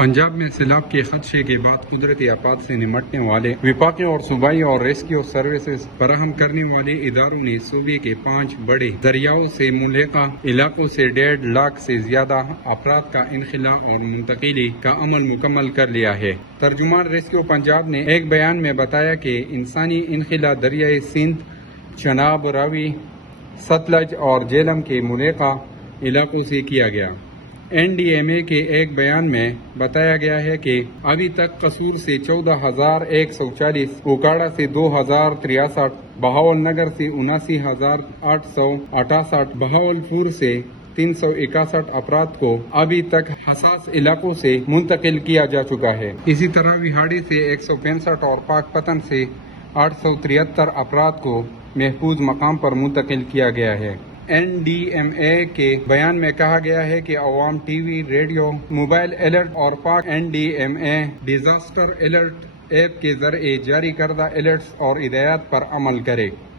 پنجاب میں سیلاب کے خدشے کے بعد قدرتی آفات سے نمٹنے والے وفاقی اور صوبائی اور ریسکیو سروسز فراہم کرنے والے اداروں نے صوبے کے 5 بڑے دریاؤں سے ملحقہ علاقوں سے 1.5 لاکھ سے زیادہ افراد کا انخلاء اور منتقلی کا عمل مکمل کر لیا ہے۔ ترجمان ریسکیو پنجاب نے ایک بیان میں بتایا کہ انسانی انخلاء دریائے سندھ، چناب راوی، ستلج اور جہلم کے ملحقہ علاقوں سے کیا گیا۔ NDMA کے ایک بیان میں بتایا گیا ہے کہ ابھی تک قصور سے 14,140، اوکاڑا سے 2,063، بہاول نگر سے 79,868، بہاول پور سے 361 افراد کو ابھی تک حساس علاقوں سے منتقل کیا جا چکا ہے۔ اسی طرح وہاڑی سے 165 اور پاک پتن سے 873 افراد کو محفوظ مقام پر منتقل کیا گیا ہے۔ NDMA کے بیان میں کہا گیا ہے کہ عوام T V, radio, mobile alert اور پاک NDMA ڈیزاسٹر الرٹ ایپ کے ذریعے جاری کردہ الرٹس اور ہدایات پر عمل کرے۔